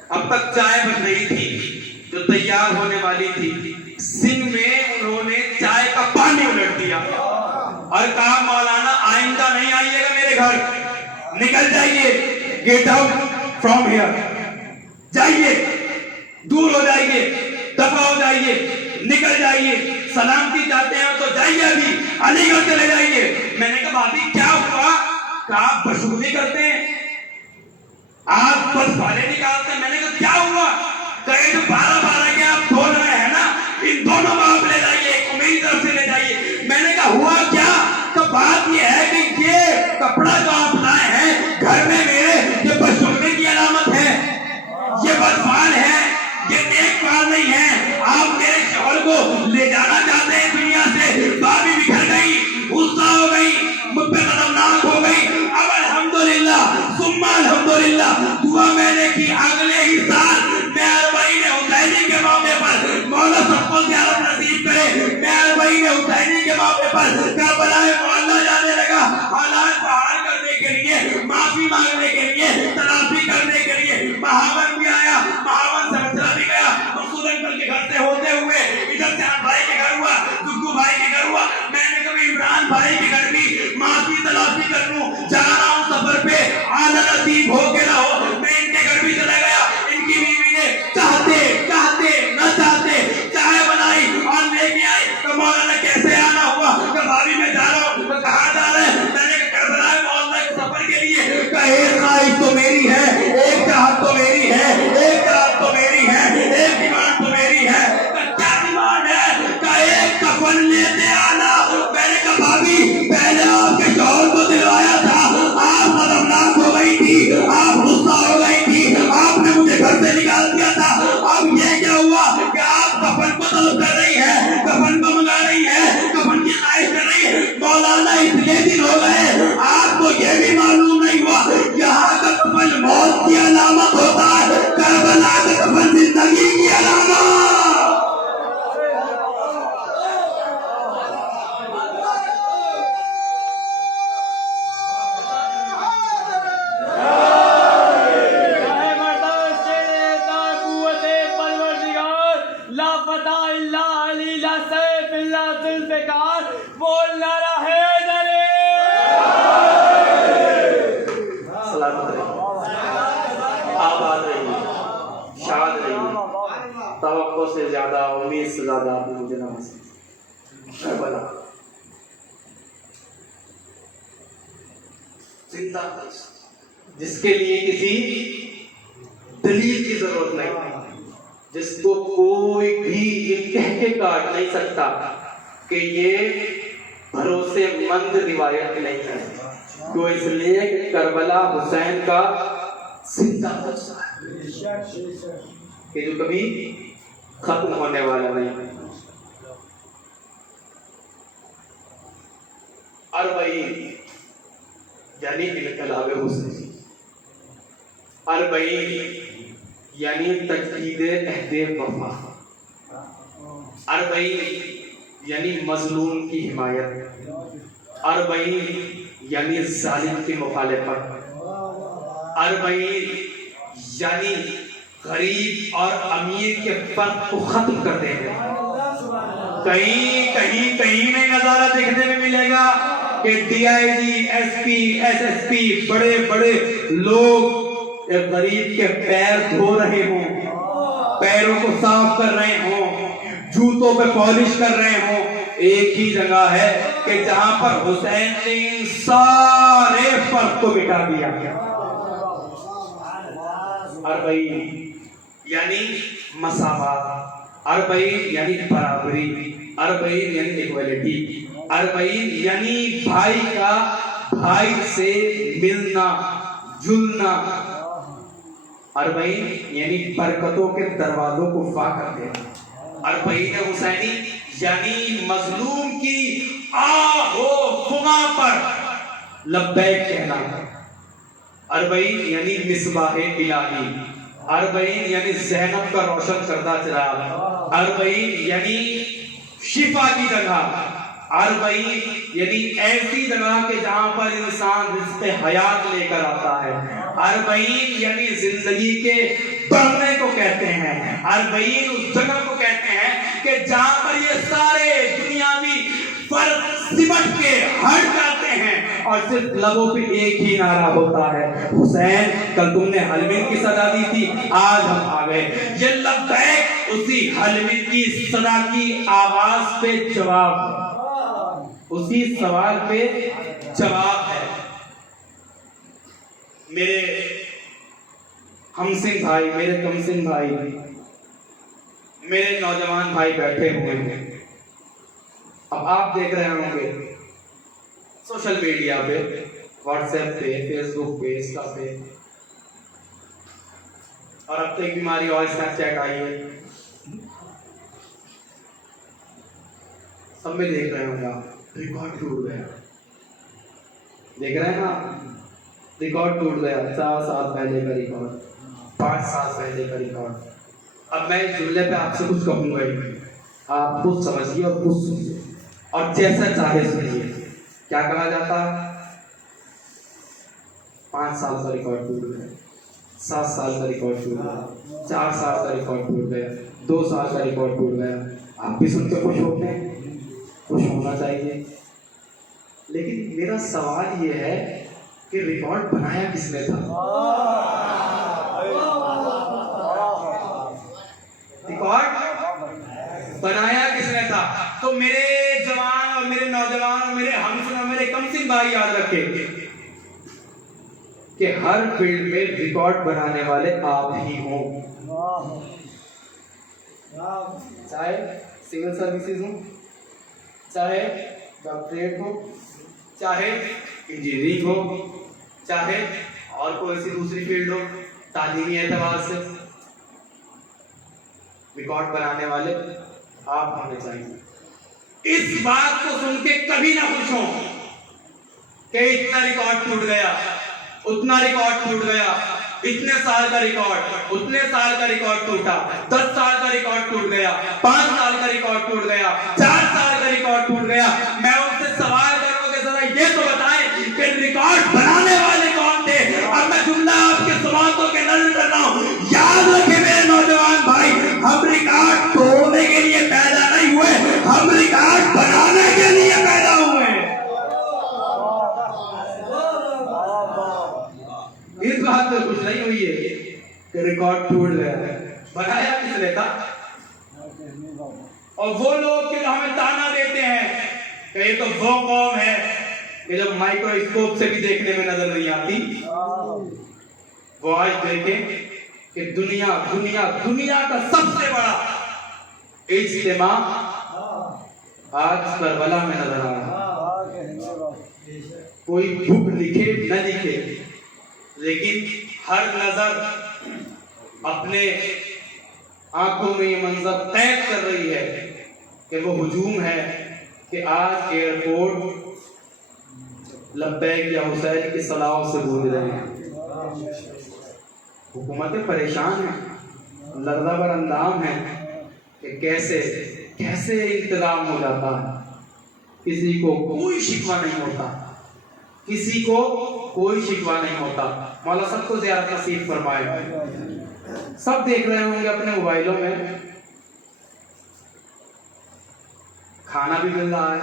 اب تک چائے بن رہی تھی جو تیار ہونے والی تھی, سن میں انہوں نے چائے کا پانی الٹ دیا اور کہا مولانا آئندہ نہیں آئیے گا میرے گھر, نکل جائیے, گیٹ آؤٹ فرام ہیئر, جائیے. جائیے، دفع ہو جائیے، نکل جائیے، سلامتی چاہتے ہیں تو جائیے، ابھی علی گڑھ چلے جائیے۔ میں نے کہا بھابھی کیا ہوا؟ کہا آپ بشغلی کرتے ہیں، آپ بس والے نکالتے ہیں۔ میں نے کہا کیا ہوا؟ کہے جو 12 کے آپ بول رہے ہیں نا، ان دونوں کو آپ لے جائیے، ایک کو میری طرف سے لے جائیے۔ میں نے کہا ہوا کیا؟ تو بات یہ ہے کہ یہ کپڑا جو آپ لائے ہیں گھر میں میرے، یہ بشغلی کی علامت ہے، یہ بدفعال ہے، یہ نیک فعال نہیں ہے۔ آپ میرے شوہر کو لے جانا چاہتے ہیں دنیا سے۔ بھابھی بکھر گئی، غصہ ہو گئی، مجھ پہ غضبناک ہو گئی۔ اب الحمدللہ ثم الحمدللہ دعا میں نے کی، اگلے ہی سال میں اربعین حسینی کے موقع پر، مولا سب کو زیارت نصیب کرے، میں اربعین حسینی کے موقع پر کربلا معلیٰ جانے لگا، حالات بحال کرنے کے لیے، معافی مانگنے کے لیے، تلافی کرنے کے لیے۔ مہاون بھی آیا، مہاون سے مسئلہ بھی گیا، مقصود انکل کے گھر سے ہوتے ہوئے ادھر سے بھائی کے گھر ہوا، دگو بھائی کے گھر ہوا۔ میں نے کبھی عمران بھائی کے گھر بھی معافی تلافی کر لوں، جا رہا ہوں سفر پہ، آنا نصیب ہو کے نہ ہو، میں ان کے گھر بھی چلا گیا۔ ان کی بیوی نے چاہتے نہ چاہتے چائے بنائی اور لے کے آئی۔ تو مولانا کیسے آنا ہوا؟ کہ بھابھی میں جا رہا ہوں۔ تو کہاں جا رہے ہیں؟ میں نے کہا کربلا معلیٰ کے سفر کے لیے۔ کہ ایک خواہش تو میری ہے، ایک چاہت تو میری ہے، ایک چاہت تو میری ہے، ایک ڈیمانڈ تو میری ہے۔ کیا ڈیمانڈ ہے؟ کہ ایک کفن لیتے آنا۔ میں نے کہا بھابھی پہلے آپ کے شوہر کو دلوایا تھا، آپ غضبناک ہو گئی تھی، آپ غصہ ہو گئی تھی، آپ نے مجھے گھر سے نکال دیا تھا۔ اب یہ کیا ہوا کہ آپ کفن کو طلب کر رہی ہے، کفن کو منگا رہی ہے، کفن کی خواہش کر رہی ہے۔ مولانا اتنے دن ہو گئے، آپ کو یہ بھی معلوم نہیں ہوا یہاں کا کفن موت کی علامت ہوتا ہے، کربلا کا کفن زندگی کی علامت۔ توقع سے زیادہ، امید سے زیادہ آپ نے مجھے نوازا۔ کربلا زندہ جس کے لیے کسی دلیل کی ضرورت نہیں، جس کو کوئی بھی یہ کہہ کے کاٹ نہیں سکتا کہ یہ بھروسے مند روایت نہیں ہے۔ تو اس لیے کہ کربلا حسین کا زندہ قصہ ہے کہ جو کبھی ختم ہونے والا نہیں ہے۔ اربعین یعنی انقلاب حسین، اربعین یعنی تجدید عہد وفا، اربعین یعنی مظلوم کی حمایت، اربعین یعنی ظالم کی مخالفت، اربعین یعنی غریب اور امیر کے فرق کو ختم کر دیں گے۔ کہیں میں نظارہ دیکھنے میں ملے گا کہ D I G, S P, S S P, بڑے بڑے لوگ ایک غریب کے پیر دھو رہے ہوں، پیروں کو صاف کر رہے ہوں، جوتوں پہ پالش کر رہے ہوں۔ ایک ہی جگہ ہے کہ جہاں پر حسین نے سارے فرق کو مٹا دیا۔ اربعین یعنی مساوات، اربعین یعنی برابری، اربعین یعنی ایکوالٹی، اربعین یعنی بھائی کا بھائی سے ملنا جلنا، اربعین یعنی برکتوں کے دروازوں کو فا کر دینا، اربعین حسینی یعنی مظلوم کی آہ و فغاں پر لبیک کہنا، اربعین یعنی مصباح الہی، اربعین یعنی زینب کا روشن کردہ چراغ، اربعین یعنی شفا کی جگہ، اربعین یعنی ایسی جگہ کہ جہاں پر انسان رزق حیات لے کر آتا ہے، اربعین یعنی زندگی کے بڑھنے کو کہتے ہیں، اربعین اس جگہ کو کہتے ہیں کہ جہاں پر یہ سارے دنیاوی فرق سمٹ کے ہٹ جاتے ہیں اور صرف لبوں پہ ایک ہی نعرہ ہوتا ہے، حسین کل تم نے حلمین کی صدا دی تھی، آج ہم آ گئے۔ یہ لبیک اسی حلوی کی صدا کی آواز پہ جواب ہے، اسی سوال پہ جواب ہے۔ میرے ہم سنگھ بھائی، میرے کم سنگھ بھائی، میرے نوجوان بھائی بیٹھے ہوئے ہیں۔ اب آپ دیکھ رہے ہوں گے سوشل میڈیا پہ، واٹس ایپ پہ، فیس بک پہ، انسٹا پہ، اور اب تو ایک بیماری اور اسنیپ چیٹ آئی ہے، سب میں دیکھ رہے ہوں گے آپ، ریکارڈ ٹوٹ گیا، دیکھ رہے ہیں نا، ریکارڈ ٹوٹ گیا، 4 سال پہلے کا ریکارڈ، 5 سال پہلے کا ریکارڈ۔ اب میں اس جملے پہ آپ سے کچھ کہوں گا ہی، آپ خود سمجھیے اور خود سنیے اور جیسا چاہے سنیے۔ کیا کہا جاتا ہے؟ 5 سال کا ریکارڈ ٹوٹ گیا، 7 سال کا ریکارڈ ٹوٹ گیا، 4 سال کا ریکارڈ ٹوٹ گیا، 2 سال کا ریکارڈ ٹوٹ گیا۔ آپ بھی سن کے خوش ہوتے ہیں، خوش ہونا چاہیے، لیکن میرا سوال یہ ہے کہ ریکارڈ بنایا کس نے تھا؟ ریکارڈ بنایا کس نے تھا؟ تو میرے جوان اور میرے نوجوان اور میرے ہمسن اور میرے کم سن بھائی یاد رکھے کہ ہر فیلڈ میں ریکارڈ بنانے والے آپ ہی ہوں، چاہے سول سروسز ہوں، چاہے ڈاکٹریٹ ہو، چاہے انجینئرنگ ہو، چاہے اور کوئی سی دوسری فیلڈ ہو، تعلیمی اعتبار سے ریکارڈ بنانے والے آپ ہونے چاہیے۔ اس بات کو سن کے کبھی نہ خوش ہوں کہ اتنا ریکارڈ ٹوٹ گیا، اتنا ریکارڈ ٹوٹ گیا، اتنے سال کا ریکارڈ، اتنے سال کا ریکارڈ ٹوٹا، 10 سال کا ریکارڈ ٹوٹ گیا، 5 سال کا ریکارڈ ٹوٹ گیا، 4 سال کا ریکارڈ ٹوٹ گیا۔ میں ان سے سوال کروں کہ ذرا یہ تو بتائیں کہ ریکارڈ بنانے والے کون تھے؟ اب میں جملہ آپ کے سوالوں کے نظر کر رہا ہوں، یاد رکھیں میرے نوجوان بھائی، ہم ریکارڈ توڑنے کے لیے پیدا نہیں ہوئے، ہم ریکارڈ بنانے کے لیے پیدا ہوئے۔ اس بات پہ خوش نہیں ہوئی ہے کہ ریکارڈ ٹوٹ گیا، بنایا کس نے تھا؟ اور وہ لوگ کہ ہمیں تانا دیتے ہیں کہ یہ تو وہ قوم ہے کہ جب مائکروسکوپ سے بھی دیکھنے میں نظر نہیں آتی، وہ آج دیکھیں کہ دنیا کا سب سے بڑا اجتماع آج کربلا میں نظر آ رہا ہے۔ کوئی بک لکھے نہ لکھے، لیکن ہر نظر اپنے آنکھوں میں یہ منظر قید کر رہی ہے کہ وہ ہجوم ہے کہ آج ایئرپورٹ لبیک یا حسین کی صلاحوں سے گونج رہے ہیں۔ حکومتیں پریشان ہیں، لرزہ بر اندام ہیں کہ کیسے انتظام ہو جاتا ہے، کسی کو کوئی شکوہ نہیں ہوتا، کسی کو کوئی شکوہ نہیں ہوتا۔ مولا سب کو زیارت نصیب فرمائے۔ سب دیکھ رہے ہوں گے اپنے موبائلوں میں، کھانا بھی مل رہا ہے،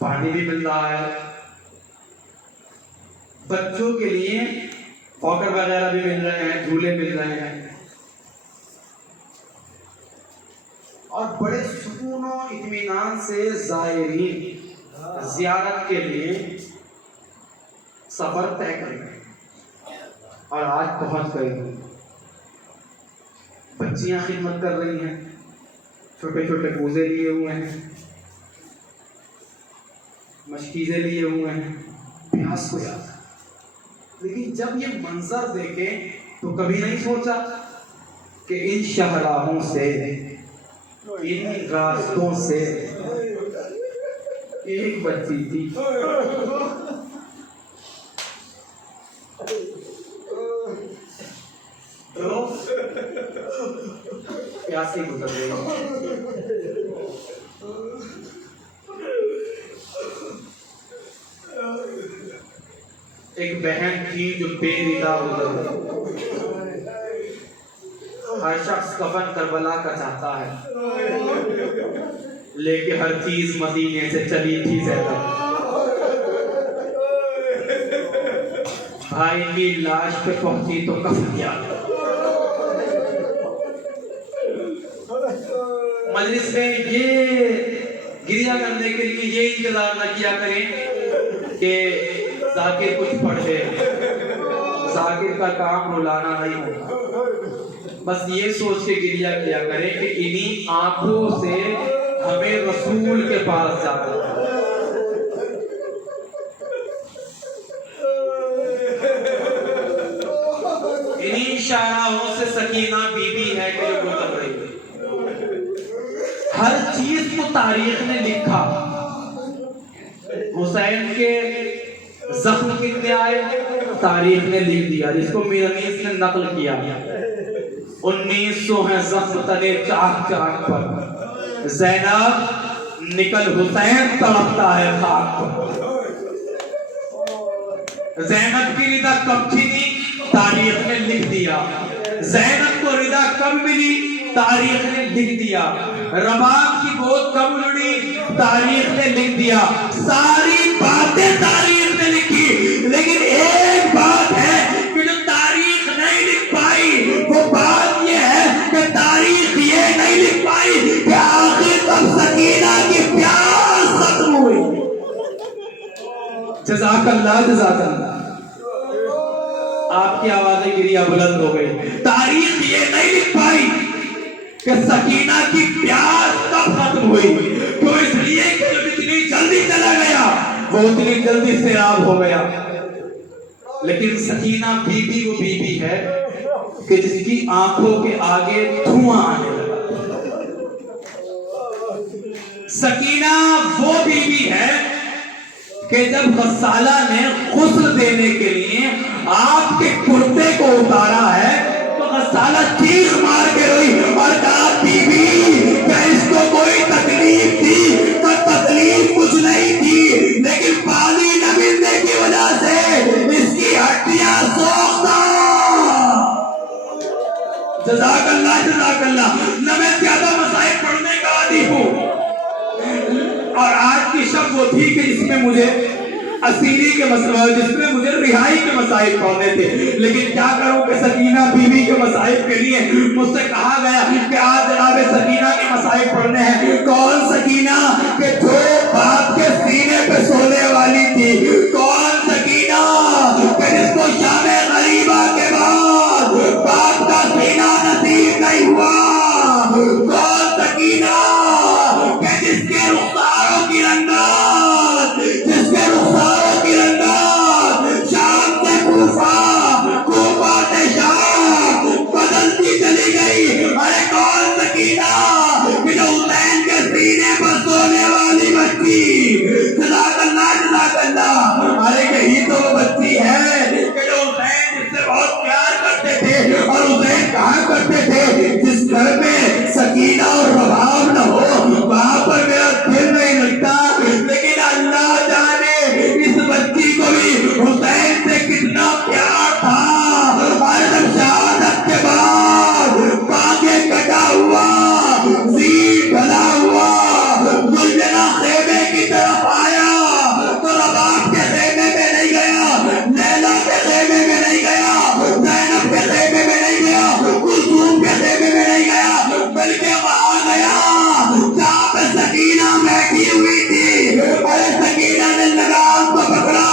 پانی بھی مل رہا ہے، بچوں کے لیے واٹر وغیرہ بھی مل رہے ہیں، جھولے مل رہے ہیں، اور بڑے سکون و اطمینان سے زائرین زیارت کے لیے سفر طے کر گئے اور آج پہنچ گئے ہیں۔ بچیاں خدمت کر رہی ہیں، چھوٹے چھوٹے کوزے لیے ہوئے ہیں، مشکیزیں لیے ہوئے ہیں، پیاس کو یاد ہے۔ لیکن جب یہ منظر دیکھیں تو کبھی نہیں سوچا کہ ان شاہراہوں سے، ان راستوں سے ایک بچی تھی، پیاسی گزر گئی۔ ایک بہن تھی جو بے ندا گزر گئی۔ ہر شخص کفن کربلا کا چاہتا ہے، لیکن ہر چیز مدینے سے چلی تھی زیادہ۔ بھائی کی لاش پہ پہنچی تو کفن یاد، مجلس میں یہ گریہ کرنے کے لیے یہ انتظار نہ کیا کریں کہ ذاکر کچھ پڑھ لے. ذاکر کا کام رلانا نہیں ہوتا. بس یہ سوچ کے گریہ کیا کریں کہ انہی آنکھوں سے ہمیں رسول کے پاس جانا ہے. انہی شاہراہوں سے سکینہ بی بی ہے کہ جو گزر رہی ہے. ہر چیز کو تاریخ نے لکھا. حسین کے زخم کتنے آئے تاریخ نے لکھ دیا, جس کو میر انیس نے نقل کیا. 1900 ہیں زخم تلے چاک چاک پر, زینب نکل حسین تڑپتا ہے خاک پر. زینب کی رضا کب چھینی تاریخ نے لکھ دیا. زینب کو رضا کب ملی تاریخ نے لکھ دیا. رباب کی گود کب لڑی تاریخ نے لکھ دیا. ساری باتیں تاریخ نے لکھی, لیکن ایک بات ہے کہ جو تاریخ نہیں لکھ پائی, وہ بات یہ ہے کہ تاریخ یہ نہیں لکھ پائی کہ آخر تب سکینہ کی پیاس ختم ہوئی. جزاک اللہ جزاک اللہ. آپ کی آوازیں گریہ بلند ہو گئی. تاریخ یہ نہیں لکھ پائی کہ سکینہ کی پیاس کب ختم ہوئی. تو اس لیے کہ جو جتنی جلدی چلا گیا وہ اتنی جلدی سیراب ہو گیا. لیکن سکینہ بی بی وہ بی بی ہے کہ جس کی آنکھوں کے آگے دھواں آنے لگا. سکینہ وہ بی بی ہے کہ جب غسالہ نے غسل دینے کے لیے آپ کے کرتے کو اتارا ہے تو غسالہ چیخ مار کے روئی اور کہا بی بی کیا اس کو کوئی تکلیف تھی؟ تو تکلیف کچھ نہیں تھی, لیکن پانی نہ ملنے کی وجہ سے اس کی ہڈیاں سوختہ. جزاک اللہ جزاک اللہ. نہ میں زیادہ مسائل پڑھنے کا عادی ہوں, اور آج کی شب وہ تھی کہ جس میں مجھے اسیری کے مسائل, جس میں مجھے رہائی کے مسائل پڑھنے تھے. لیکن کیا کروں کہ سکینہ بی بی کے مسائل کے لیے مجھ سے کہا گیا کہ آج جناب سکینہ کے مسائل پڑھنے ہیں. کون سکینہ کہ جو باپ کے سینے پہ سونے والی تھی؟ کون سکینہ کہ جس کو شام غریبہ کے بعد باپ کا سینہ نصیب نہیں ہوا؟ کون سکینہ کہ جس کے رخساروں کی رنگات, جس کے رخساروں کی رنگات شام سے کوفہ, کوفہ سے شام بدلتی چلی گئی؟ ارے کون سکینہ کہ جو حسین کے سینے پر سونے والی بچی, جزاک اللہ جزاک اللہ. ارے یہی تو وہ بچی ہے کہ جو حسین جس سے بہت پیار کرتے تھے, اور حسین کہا کرتے تھے جس گھر میں سکینہ اور رباب نہ ہو وہاں پر میرا دل نہیں لگتا. لیکن اللہ جانے اس بچی کو بھی حسین سے کتنا پیار تھا. اور جب شہادت کے بعد باغے کٹا ہوا, زیر ڈلا ہوا, گلجنا خیمے کی طرف آیا تو رباب کے خیمے میں نہیں گیا, لیلا کے خیمے میں نہیں گیا, زینب کے خیمے میں نہیں گیا, کلثوم کے خیمے میں نہیں گیا, بلکہ وہاں گیا جہاں پہ سکینہ بیٹھی ہوئی تھی. ارے سکینہ نے لگام کو پکڑا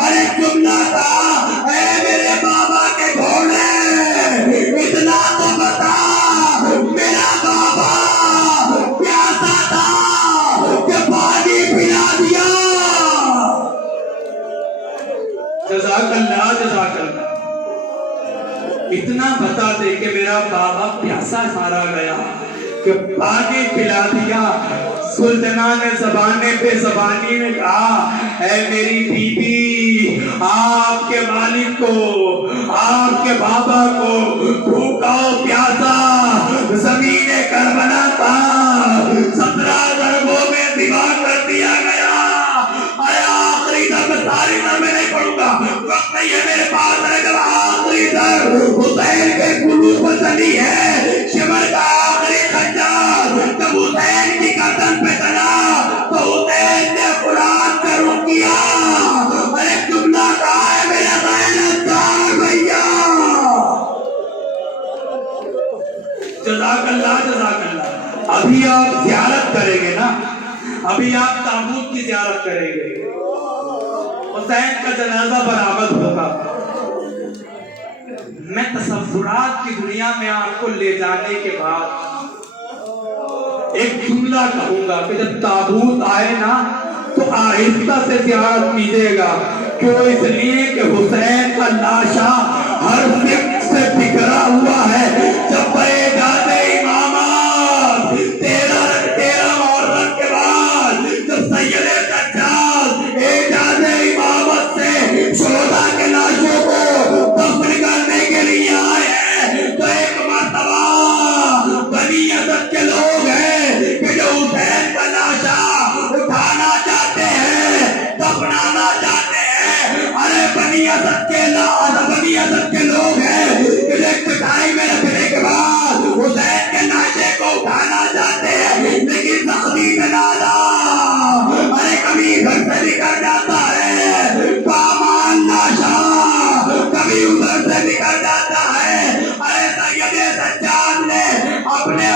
اور ایک جملہ کہا, اے میرے بابا کے گھوڑے اتنا تو بتا, میرا بابا پیاسا تھا کہ پانی پلا دیا. جزاک اللہ جزاک اللہ. اتنا بتا دے کہ میرا بابا پیاسا مارا گیا کہ پانی پلا دیا. سلطنہ نے زبانے پہ زبانی نے کہا, اے میری بی بی آپ کے والد کو, آپ کے بابا کو بھوکا و پیاسا زمین کربلا تھا 17 ضربوں میں ذبح کر دیا گیا. ارے آخری در ساری در میں نہیں پڑھوں گا, وقت نہیں ہے میرے پاس. جب آخری در حسین کے قلوب پر چلی ہے, شمر کا آخری خنجر جب حسین کی گردن پہ چلا تو حسین نے قرآن کا رخ کیا. ارے جملہ کہا ہے میرے غیر دار بھیا. جزاک اللہ جزاک اللہ. ابھی آپ زیارت کریں گے نا، ابھی آپ تابوت کی زیارت کریں گے، حسین کا جنازہ برآمد ہوگا. میں تصورات کی دنیا میں آپ کو لے جانے کے بعد ایک جملہ کہوں گا کہ جب تابوت آئے نا تو آہستہ سے زیارت کیجیے گا. کیوں؟ اس لیے کہ حسین کا لاشا ہر سمت سے بکھرا ہوا ہے. جب اعجاز امامت 13 محرم کے بعد جب سید سجاد اعجاز امامت سے شہداء کے لاشوں کو دفن کرنے کے لیے آئے ہیں تو ایک مرتبہ بنی اسد کے لوگ ہیں کہ جو حسین کا لاشا اٹھانا چاہتے ہیں، دفنانا چاہتے ہیں. ارے بنی اسد کے لوگ ہیں کہ جو ایک پٹائی میں رکھنے کے بعد حسین کے لاشے کو اٹھانا چاہتے ہیں، لیکن تقدیر نادا ارے کبھی گھر سے نکل جاتا ہے پامان لاشا، کبھی ادھر سے نکل جاتا ہے. ارے سید سجاد نے اپنے